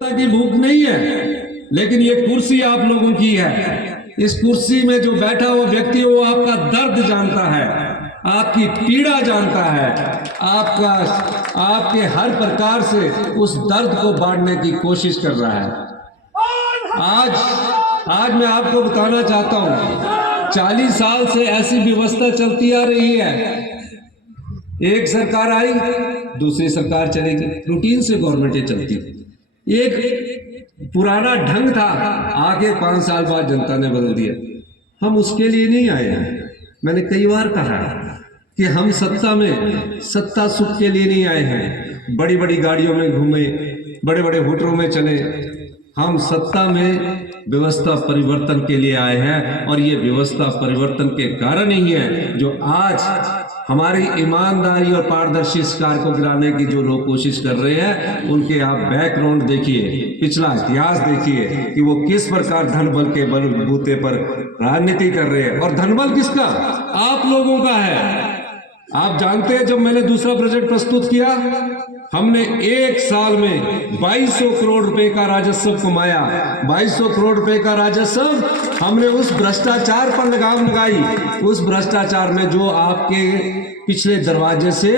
की भूख नहीं है, लेकिन ये कुर्सी आप लोगों की है। इस कुर्सी में जो बैठा हुआ व्यक्ति वो आपका दर्द जानता है, आपकी पीड़ा जानता है, आपके हर प्रकार से उस दर्द को बांटने की कोशिश कर रहा है। आज मैं आपको बताना चाहता हूं, 40 साल से ऐसी व्यवस्था चलती आ रही है। एक सरकार आई, दूसरी सरकार चलेगी, रूटीन से गवर्नमेंटें चलती। एक पुराना ढंग था, आगे 5 साल बाद जनता ने बदल दिया। हम उसके लिए नहीं आए हैं। मैंने कई बार कहा कि हम सत्ता सुख के लिए नहीं आए हैं, बड़ी बड़ी गाड़ियों में घूमे, बड़े बड़े होटलों में चले। हम सत्ता में व्यवस्था परिवर्तन के लिए आए हैं, और ये व्यवस्था परिवर्तन के कारण ही है जो आज हमारी ईमानदारी और पारदर्शी सरकार को गिराने की जो लोग कोशिश कर रहे हैं, उनके आप बैकग्राउंड देखिए, पिछला इतिहास देखिए कि वो किस प्रकार धन बल के बलबूते पर राजनीति कर रहे हैं। और धन बल किसका? आप लोगों का है। आप जानते हैं, जब मैंने दूसरा बजट प्रस्तुत किया, हमने एक साल में 2200 करोड़ रुपए का राजस्व कमाया। 2200 करोड़ रुपए का राजस्व हमने उस भ्रष्टाचार पर लगाम लगाई। उस भ्रष्टाचार में जो आपके पिछले दरवाजे से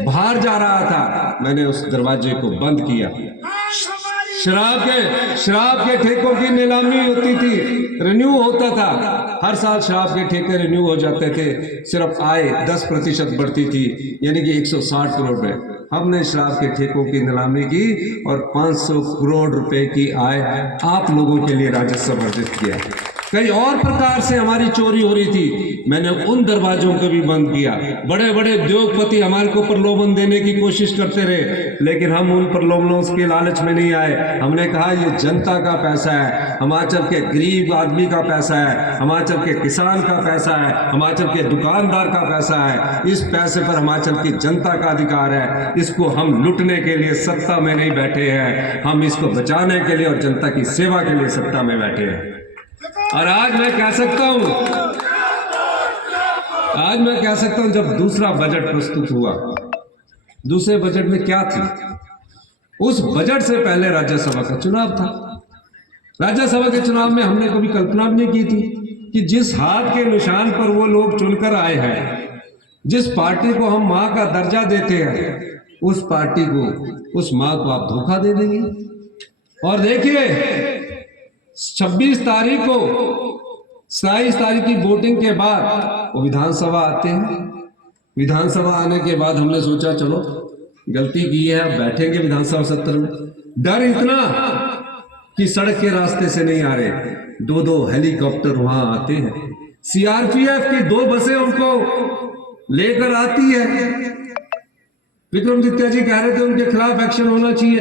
बाहर जा रहा था, मैंने उस दरवाजे को बंद किया। शराब के ठेकों की नीलामी होती थी, रिन्यू होता था। हर साल शराब के ठेके रिन्यू हो जाते थे, सिर्फ आय 10% बढ़ती थी, यानी कि 160 करोड़ रुपए। हमने शराब के ठेकों की नीलामी की और 500 करोड़ रुपए की आय आप लोगों के लिए राजस्व अर्जित किया। कई और प्रकार से हमारी चोरी हो रही थी, मैंने उन दरवाजों को भी बंद किया। बड़े बड़े उद्योगपति हमारे को प्रलोभन देने की कोशिश करते रहे, लेकिन हम उन प्रलोभनों के लालच में नहीं आए। हमने कहा ये जनता का पैसा है, हिमाचल के गरीब आदमी का पैसा है, हिमाचल के किसान का पैसा है, हिमाचल के दुकानदार का पैसा है। इस पैसे पर हिमाचल की जनता का अधिकार है। इसको हम लूटने के लिए सत्ता में नहीं बैठे हैं, हम इसको बचाने के लिए और जनता की सेवा के लिए सत्ता में बैठे हैं। और आज मैं कह सकता हूं, जब दूसरा बजट प्रस्तुत हुआ, दूसरे बजट में क्या थी? उस बजट से पहले राज्यसभा का चुनाव था। राज्यसभा के चुनाव में हमने कभी कल्पना भी नहीं की थी कि जिस हाथ के निशान पर वो लोग चुनकर आए हैं, जिस पार्टी को हम मां का दर्जा देते हैं, उस पार्टी को, उस मां को आप धोखा दे देंगे। और देखिए, 26 तारीख को 27 तारीख की वोटिंग के बाद वो विधानसभा आते हैं। विधानसभा आने के बाद हमने सोचा चलो गलती की है, अब बैठेंगे विधानसभा सत्र में। डर इतना कि सड़क के रास्ते से नहीं आ रहे, 2-2 हेलीकॉप्टर वहां आते हैं, सीआरपीएफ की 2 बसें उनको लेकर आती है। विक्रमादित्य जी कह रहे थे उनके खिलाफ एक्शन होना चाहिए।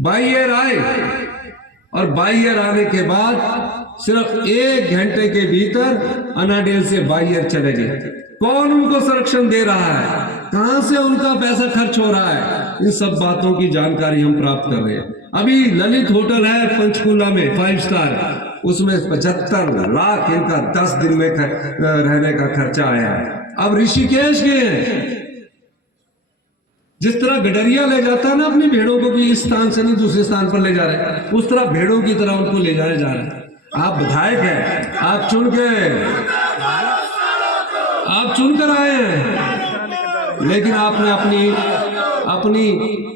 बाई एयर आए, और बाई एयर आने के बाद सिर्फ 1 घंटे के भीतर अनाडेल से बाई एयर चले गए। कौन उनको संरक्षण दे रहा है, कहां से उनका पैसा खर्च हो रहा है, इन सब बातों की जानकारी हम प्राप्त कर रहे हैं। अभी ललित होटल है पंचकूला में, 5 स्टार, उसमें 75 लाख इनका 10 दिन में रहने का खर्चा आया है। अब ऋषिकेश गए, जिस तरह गडरिया ले जाता है ना अपनी भेड़ों को, भी इस स्थान से नहीं दूसरे स्थान पर ले जा रहे हैं, उस तरह भेड़ों की तरह उनको ले जाया जा रहा है। आप विधायक हैं, आप चुनकर आए हैं, लेकिन आपने अपनी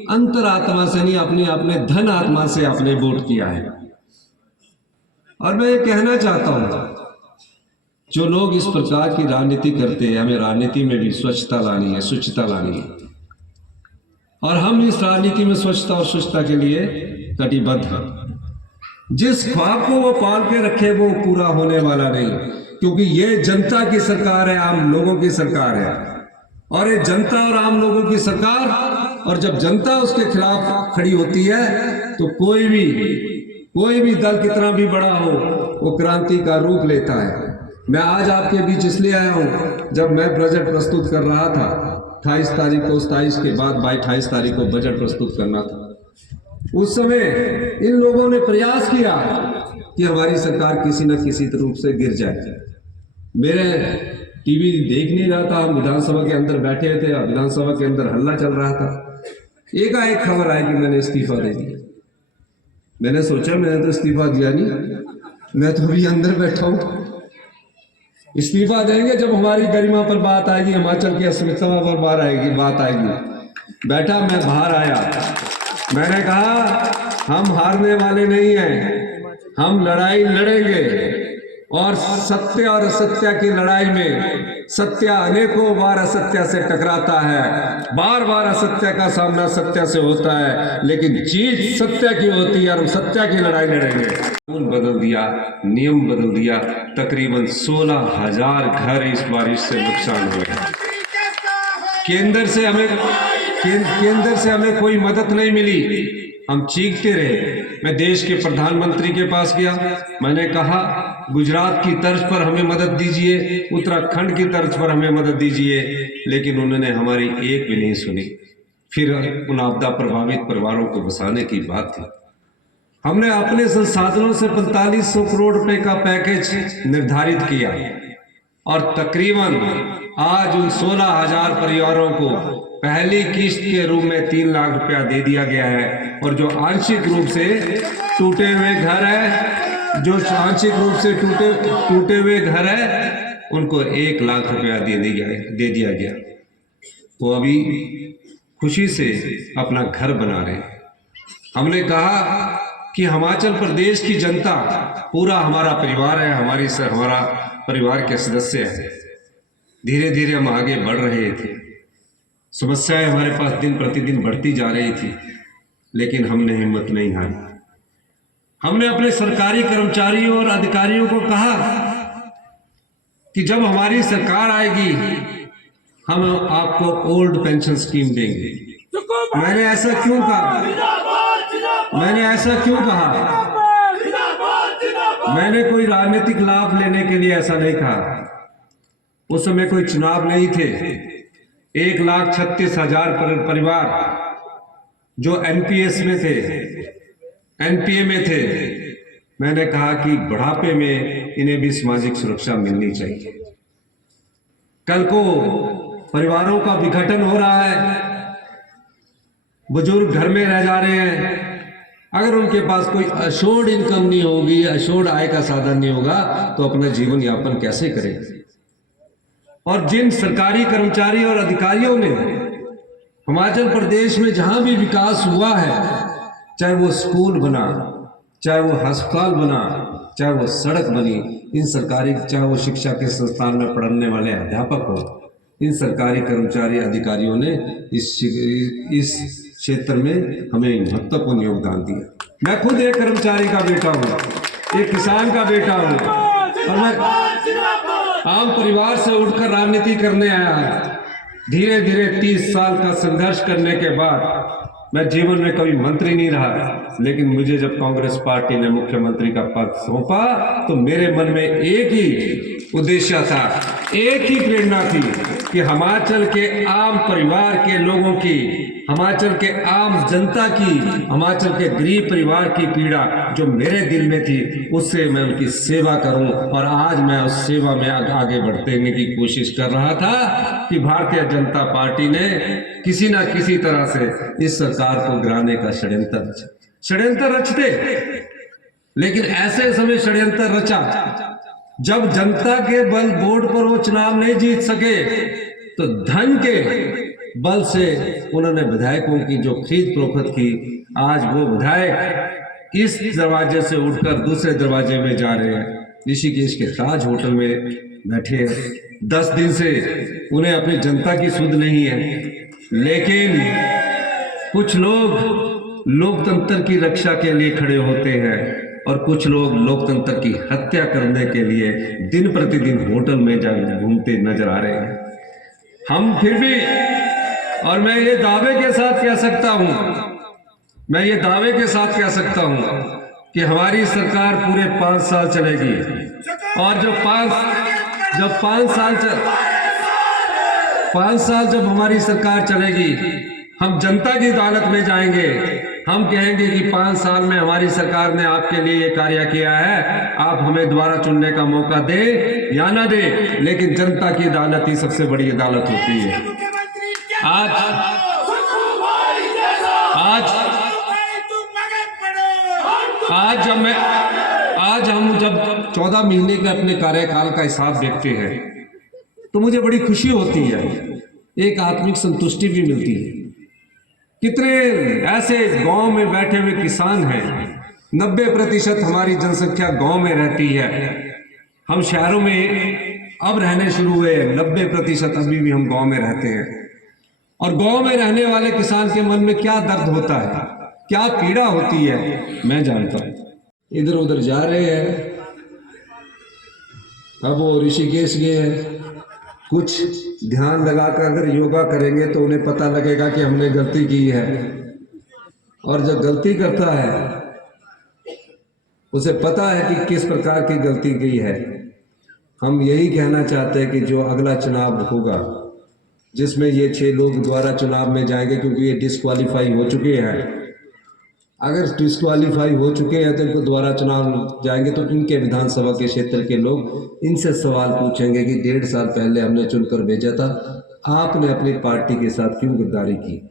अंतरात्मा से नहीं, अपने धन आत्मा से आपने वोट किया है। और मैं ये कहना चाहता हूं, जो लोग इस प्रकार की राजनीति करते हैं, हमें राजनीति में भी स्वच्छता लानी है, शुचिता लानी है, और हम इस राजनीति में स्वच्छता और शुचिता के लिए कटिबद्ध हैं। जिस ख्वाब को वो पाल के रखे वो पूरा होने वाला नहीं, क्योंकि ये जनता की सरकार है, आम लोगों की सरकार है। और ये जनता और आम लोगों की सरकार, और जब जनता उसके खिलाफ खड़ी होती है तो कोई भी दल कितना भी बड़ा हो, वो क्रांति का रूप लेता है। मैं आज आपके बीच इसलिए आया हूं, जब मैं बजट प्रस्तुत कर रहा था 28 तारीख को, 27 के बाद 28 तारीख को बजट प्रस्तुत करना था, उस समय इन लोगों ने प्रयास किया कि हमारी सरकार किसी न किसी रूप से गिर जाए। मेरे टीवी देख नहीं रहा था, हम विधानसभा के अंदर बैठे थे, विधानसभा के अंदर हल्ला चल रहा था, एकाएक खबर आई कि मैंने इस्तीफा दे दिया। मैंने सोचा मैंने तो इस्तीफा दिया नहीं, मैं तो अभी अंदर बैठा हूँ। इस्तीफा देंगे जब हमारी गरिमा पर बात आएगी, हिमाचल की अस्मिता पर बात आएगी। बैठा, मैं बाहर आया, मैंने कहा हम हारने वाले नहीं हैं, हम लड़ाई लड़ेंगे। और सत्य और असत्य की लड़ाई में सत्य अनेकों बार असत्य से टकराता है, बार बार असत्य का सामना सत्य से होता है, लेकिन जीत सत्य की होती है और हम सत्य की लड़ाई लड़ेंगे। कानून बदल दिया, नियम बदल दिया, तकरीबन 16,000 घर इस बारिश से नुकसान हुए। केंद्र से हमें कोई मदद नहीं मिली, हम चीखते रहे। मैं देश के प्रधानमंत्री के पास गया, मैंने कहा गुजरात की तर्ज पर हमें मदद दीजिए, उत्तराखंड की तर्ज पर हमें मदद दीजिए, लेकिन उन्होंने हमारी एक भी नहीं सुनी। फिर उन आपदा प्रभावित परिवारों को बसाने की बात थी। हमने अपने संसाधनों से 4500 करोड़ रुपए का पैकेज निर्धारित किया और तकरीबन आज उन 16,000 परिवारों को पहली किस्त के रूप में 3 लाख रुपया दे दिया गया है। और जो आंशिक रूप से टूटे हुए घर है, जो आंशिक रूप से टूटे हुए घर है, उनको 1 लाख रुपया दे दिया गया। वो अभी खुशी से अपना घर बना रहे हैं। हमने कहा कि हिमाचल प्रदेश की जनता पूरा हमारा परिवार है, हमारा परिवार के सदस्य है। धीरे धीरे हम आगे बढ़ रहे थे, समस्याएं हमारे पास दिन प्रतिदिन बढ़ती जा रही थी, लेकिन हमने हिम्मत नहीं हारी। हमने अपने सरकारी कर्मचारियों और अधिकारियों को कहा कि जब हमारी सरकार आएगी हम आपको ओल्ड पेंशन स्कीम देंगे। मैंने ऐसा क्यों कहा? मैंने कोई राजनीतिक लाभ लेने के लिए ऐसा नहीं कहा। उस समय कोई चुनाव नहीं थे। 1,36,000 परिवार जो एनपीएस में थे, एनपीए में थे, मैंने कहा कि बुढ़ापे में इन्हें भी सामाजिक सुरक्षा मिलनी चाहिए। कल को परिवारों का विघटन हो रहा है, बुजुर्ग घर में रह जा रहे हैं, अगर उनके पास कोई अशोर्ड इनकम नहीं होगी, अशोर्ड आय का साधन नहीं होगा, तो अपना जीवन यापन कैसे करें? और जिन सरकारी कर्मचारी और अधिकारियों ने हिमाचल प्रदेश में जहां भी विकास हुआ है, चाहे वो स्कूल बना, चाहे वो अस्पताल बना, चाहे वो सड़क बनी, इन सरकारी, चाहे वो शिक्षा के संस्थान में पढ़ने वाले अध्यापक हो, इन सरकारी कर्मचारी अधिकारियों ने इस क्षेत्र में हमें महत्वपूर्ण योगदान दिया। मैं खुद एक कर्मचारी का बेटा हूँ, एक किसान का बेटा हूँ, और मैं आम परिवार से उठकर राजनीति करने आया। धीरे धीरे 30 साल का संघर्ष करने के बाद मैं जीवन में कभी मंत्री नहीं रहा, लेकिन मुझे जब कांग्रेस पार्टी ने मुख्यमंत्री का पद सौंपा तो मेरे मन में एक ही उद्देश्य था, एक ही प्रेरणा थी कि हिमाचल के आम परिवार के लोगों की, हिमाचल के आम जनता की, हिमाचल के गरीब परिवार की पीड़ा जो मेरे दिल में थी, उससे मैं उनकी सेवा करूं। और आज मैं उस सेवा में आगे बढ़ने की कोशिश कर रहा था कि भारतीय जनता पार्टी ने किसी ना किसी तरह से इस सरकार को गिराने का षड्यंत्र रचते, लेकिन ऐसे समय षड्यंत्र रचा जब जनता के बल बोर्ड पर वो चुनाव नहीं जीत सके, तो धन के बल से उन्होंने विधायकों की जो खरीद फरोख्त की, आज वो विधायक इस दरवाजे से उठकर दूसरे दरवाजे में जा रहे हैं। ऋषिकेश के ताज होटल में बैठे हैं, 10 दिन से उन्हें अपनी जनता की सुध नहीं है। लेकिन कुछ लोग लोकतंत्र की रक्षा के लिए खड़े होते हैं और कुछ लोग लोकतंत्र की हत्या करने के लिए दिन प्रतिदिन होटल में जाकर घूमते नजर आ रहे हैं। हम फिर भी, और मैं ये दावे के साथ कह सकता हूं कि हमारी सरकार पूरे 5 साल चलेगी, और जो 5 साल जब हमारी सरकार चलेगी, हम जनता की अदालत में जाएंगे, हम कहेंगे कि 5 साल में हमारी सरकार ने आपके लिए ये कार्य किया है, आप हमें दोबारा चुनने का मौका दे या ना दे, लेकिन जनता की अदालत ही सबसे बड़ी अदालत होती है। आज आज हम जब 14 महीने के अपने कार्यकाल का हिसाब देखते हैं तो मुझे बड़ी खुशी होती है, एक आत्मिक संतुष्टि भी मिलती है। कितने ऐसे गांव में बैठे हुए किसान हैं, 90% हमारी जनसंख्या गांव में रहती है। हम शहरों में अब रहने शुरू हुए, 90% अभी भी हम गांव में रहते हैं। और गांव में रहने वाले किसान के मन में क्या दर्द होता है, क्या पीड़ा होती है, मैं जानता हूं। इधर उधर जा रहे हैं, अब वो ऋषिकेश गए हैं। कुछ ध्यान लगाकर अगर योगा करेंगे तो उन्हें पता लगेगा कि हमने गलती की है। और जब गलती करता है उसे पता है कि किस प्रकार की गलती की है। हम यही कहना चाहते हैं कि जो अगला चुनाव होगा, जिसमें ये 6 लोग दोबारा चुनाव में जाएंगे, क्योंकि ये डिस्क्वालीफाई हो चुके हैं। अगर डिस्क्वालीफाई हो चुके हैं तो इनको दोबारा चुनाव जाएंगे तो इनके विधानसभा के क्षेत्र के लोग इनसे सवाल पूछेंगे कि 1.5 साल पहले हमने चुनकर भेजा था, आपने अपनी पार्टी के साथ क्यों गद्दारी की।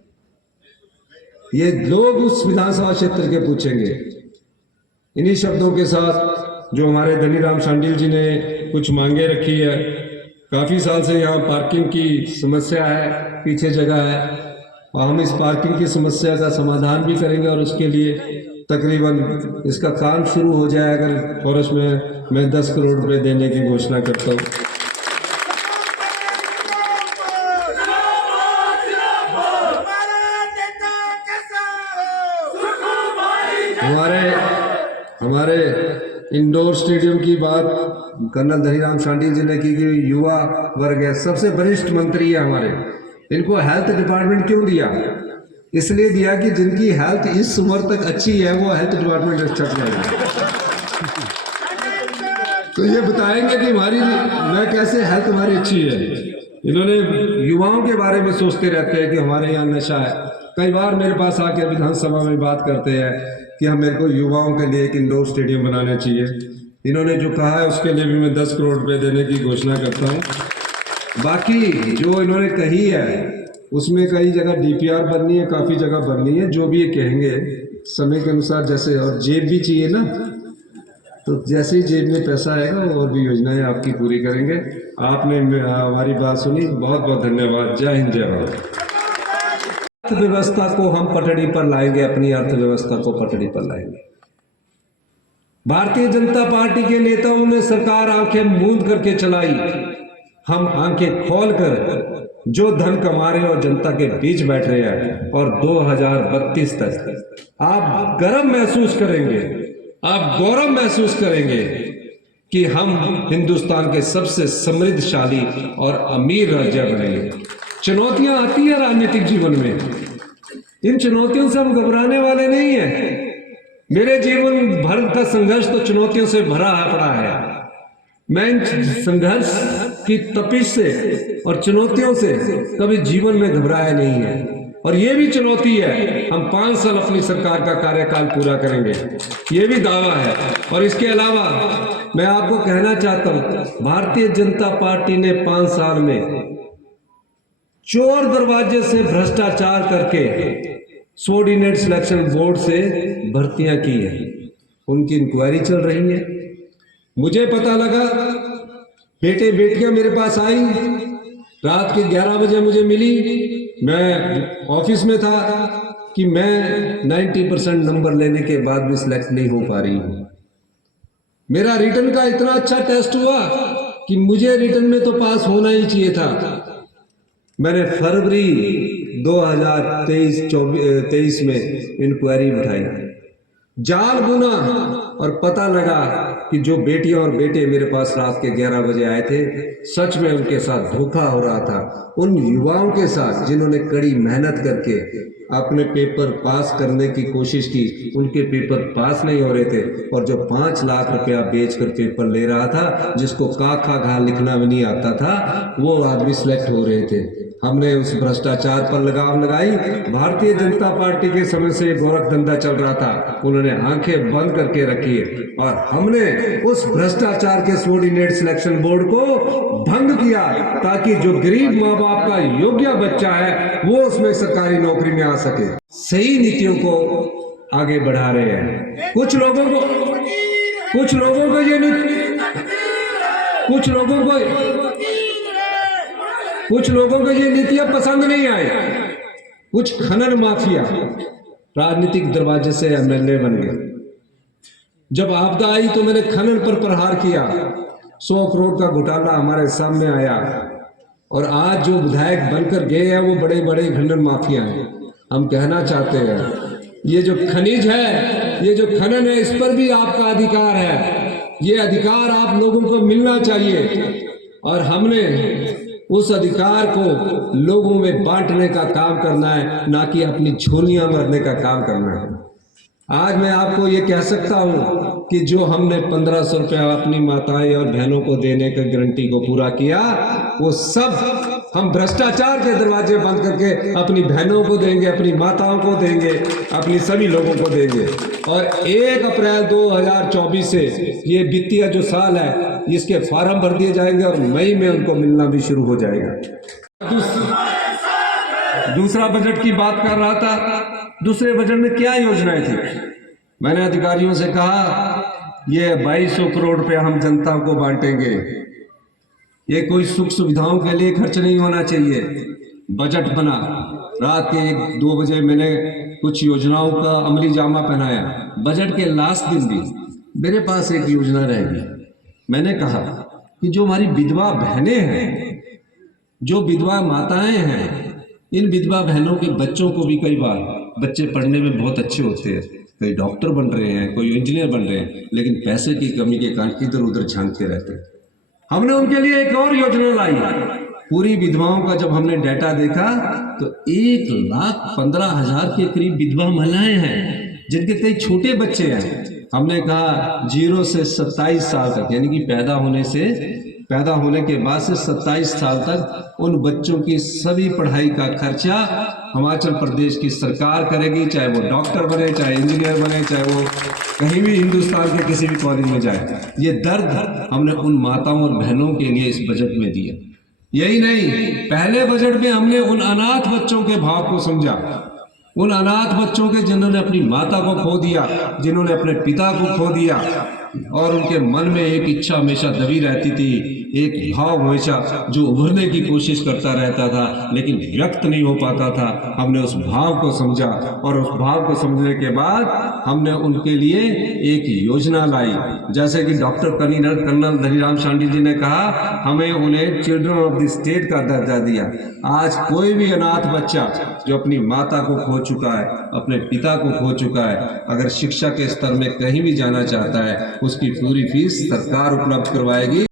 ये लोग उस विधानसभा क्षेत्र के पूछेंगे। इन्हीं शब्दों के साथ जो हमारे धनीराम शांडिल जी ने कुछ मांगे रखी है, काफ़ी साल से यहाँ पार्किंग की समस्या है, पीछे जगह है, और हम इस पार्किंग की समस्या का समाधान भी करेंगे। और उसके लिए तकरीबन इसका काम शुरू हो जाए अगर फॉरेस्ट में मैं 10 करोड़ रुपए देने की घोषणा करता हूँ। हमारे इंडोर स्टेडियम की बात कर्नल धनीराम शांडिल जी ने की कि युवा वर्ग है, सबसे वरिष्ठ मंत्री है हमारे, इनको हेल्थ डिपार्टमेंट क्यों दिया? इसलिए दिया कि जिनकी हेल्थ इस उम्र तक अच्छी है वो हेल्थ डिपार्टमेंट अच्छा चलाएगा। तो ये बताएंगे कि मैं कैसे हेल्थ हमारी अच्छी है। इन्होंने युवाओं के बारे में सोचते रहते हैं कि हमारे यहाँ नशा है। कई बार मेरे पास आके विधानसभा में बात करते हैं कि हम मेरे को युवाओं के लिए एक इंडोर स्टेडियम बनाना चाहिए। इन्होंने जो कहा है उसके लिए भी मैं 10 करोड़ रुपए देने की घोषणा करता हूँ। बाकी जो इन्होंने कही है उसमें कई जगह डीपीआर बननी है, काफ़ी जगह बननी है, जो भी ये कहेंगे समय के अनुसार। जैसे और जेब भी चाहिए ना, तो जैसे ही जेब में पैसा आएगा और भी योजनाएं आपकी पूरी करेंगे। आपने हमारी बात सुनी, बहुत बहुत धन्यवाद। जय हिंद, जय भारत। अर्थव्यवस्था को हम पटड़ी पर लाएंगे, अपनी अर्थव्यवस्था को पटड़ी पर लाएंगे। भारतीय जनता पार्टी के नेताओं ने सरकार आंखें मूंद करके चलाई, हम आंखें खोलकर जो धन कमा रहे हैं और जनता के बीच बैठ रहे हैं। और 2032 तक आप गर्व महसूस करेंगे, आप गौरव महसूस करेंगे कि हम हिंदुस्तान के सबसे समृद्धशाली और अमीर राज्य बनेंगे। चुनौतियां आती है राजनीतिक जीवन में, इन चुनौतियों से हम घबराने वाले नहीं हैं। मेरे जीवन भर का संघर्ष तो चुनौतियों से भरा पड़ा है। मैं इन संघर्ष की तपिश से और चुनौतियों से कभी जीवन में घबराया नहीं है। और ये भी चुनौती है, हम 5 साल अपनी सरकार का कार्यकाल पूरा करेंगे, ये भी दावा है। और इसके अलावा मैं आपको कहना चाहता हूं, भारतीय जनता पार्टी ने 5 साल में चोर दरवाजे से भ्रष्टाचार करके सबऑर्डिनेट सिलेक्शन बोर्ड से भर्तियां की है, उनकी इंक्वायरी चल रही है। मुझे पता लगा, बेटे बेटियां मेरे पास आई, रात के 11 बजे मुझे मिली, मैं ऑफिस में था कि मैं 90% नंबर लेने के बाद भी सिलेक्ट नहीं हो पा रही हूँ। मेरा रिटर्न का इतना अच्छा टेस्ट हुआ कि मुझे रिटर्न में तो पास होना ही चाहिए था। मैंने फरवरी 2023 में इंक्वायरी उठाई, जाल बुना और पता लगा कि जो बेटियां और बेटे मेरे पास रात के 11 बजे आए थे, सच में उनके साथ धोखा हो रहा था। उन युवाओं के साथ जिन्होंने कड़ी मेहनत करके अपने पेपर पास करने की कोशिश की, उनके पेपर पास नहीं हो रहे थे। और जो 5 लाख रुपया बेचकर पेपर ले रहा था, जिसको का खा घा लिखना भी नहीं आता था, वो आदमी सिलेक्ट हो रहे थे। हमने उस भ्रष्टाचार पर लगाम लगाई। भारतीय जनता पार्टी के समय से गोरख धंधा चल रहा था, उन्होंने आंखें बंद करके रखी और हमने उस भ्रष्टाचार के सबऑर्डिनेट सिलेक्शन बोर्ड को भंग किया, ताकि जो गरीब माँ बाप का योग्य बच्चा है वो उसमें सरकारी नौकरी में आ सके। सही नीतियों को आगे बढ़ा रहे हैं। कुछ लोगों को ये नहीं, कुछ लोगों को ये नीतियां पसंद नहीं आए। कुछ खनन माफिया राजनीतिक दरवाजे से एमएलए बन गए। जब आपदा आई तो मैंने खनन पर प्रहार किया, 100 करोड़ का घोटाला हमारे सामने आया, और आज जो विधायक बनकर गए हैं वो बड़े बड़े खनन माफिया हैं। हम कहना चाहते हैं ये जो खनिज है, ये जो खनन है, इस पर भी आपका अधिकार है। ये अधिकार आप लोगों को मिलना चाहिए, और हमने उस अधिकार को लोगों में बांटने का काम करना है, ना कि अपनी झोलियां भरने का काम करना है। आज मैं आपको ये कह सकता हूँ कि जो हमने 1500 रुपया अपनी माताएं और बहनों को देने की गारंटी को पूरा किया, वो सब हम भ्रष्टाचार के दरवाजे बंद करके अपनी बहनों को देंगे, अपनी माताओं को देंगे, अपनी सभी लोगों को देंगे। और 1 अप्रैल 2024 से ये वित्तीय जो साल है, इसके फार्म भर दिए जाएंगे और मई में उनको मिलना भी शुरू हो जाएगा। दूसरा बजट की बात कर रहा था। दूसरे बजट में क्या योजनाएं थी? मैंने अधिकारियों से कहा ये 2200 करोड़ रुपया हम जनता को बांटेंगे। ये कोई सुख सुविधाओं के लिए खर्च नहीं होना चाहिए। बजट बना, रात के 1-2 बजे मैंने कुछ योजनाओं का अमली जामा पहनाया। बजट के लास्ट दिन भी मेरे पास एक योजना रहेगी। मैंने कहा कि जो हमारी विधवा बहनें हैं, जो विधवा माताएं हैं, इन विधवा बहनों के बच्चों को भी कई बार बच्चे पढ़ने में बहुत अच्छे होते हैं, कोई डॉक्टर बन रहे हैं, कोई इंजीनियर बन रहे हैं, लेकिन पैसे की कमी के कारण इधर उधर झांकते रहते हैं। हमने उनके लिए एक और योजना लाई। पूरी विधवाओं का जब हमने डाटा देखा तो 1,15,000 के करीब विधवा महिलाएं हैं जिनके कई छोटे बच्चे हैं। हमने कहा 0 से 27 साल तक, यानी कि पैदा होने के बाद से 27 साल तक उन बच्चों की सभी पढ़ाई का खर्चा हिमाचल प्रदेश की सरकार करेगी, चाहे वो डॉक्टर बने, चाहे इंजीनियर बने, चाहे वो कहीं भी हिंदुस्तान के किसी भी कॉलेज में जाए। ये दर्द हमने उन माताओं और बहनों के लिए इस बजट में दिया। यही नहीं, पहले बजट में हमने उन अनाथ बच्चों के भाव को समझा, उन अनाथ बच्चों के जिन्होंने अपनी माता को खो दिया, जिन्होंने अपने पिता को खो दिया, और उनके मन में एक इच्छा हमेशा दबी रहती थी, एक भाव हमेशा जो उभरने की कोशिश करता रहता था लेकिन व्यक्त नहीं हो पाता था। हमने उस भाव को समझा, और उस भाव को समझने के बाद हमने उनके लिए एक योजना लाई। जैसे कि डॉक्टर कर्नल धनीराम शांडिल जी ने कहा, हमें उन्हें चिल्ड्रन ऑफ द स्टेट का दर्जा दिया। आज कोई भी अनाथ बच्चा जो अपनी माता को खो चुका है, अपने पिता को खो चुका है, अगर शिक्षा के स्तर में कहीं भी जाना चाहता है, उसकी पूरी फीस सरकार उपलब्ध करवाएगी।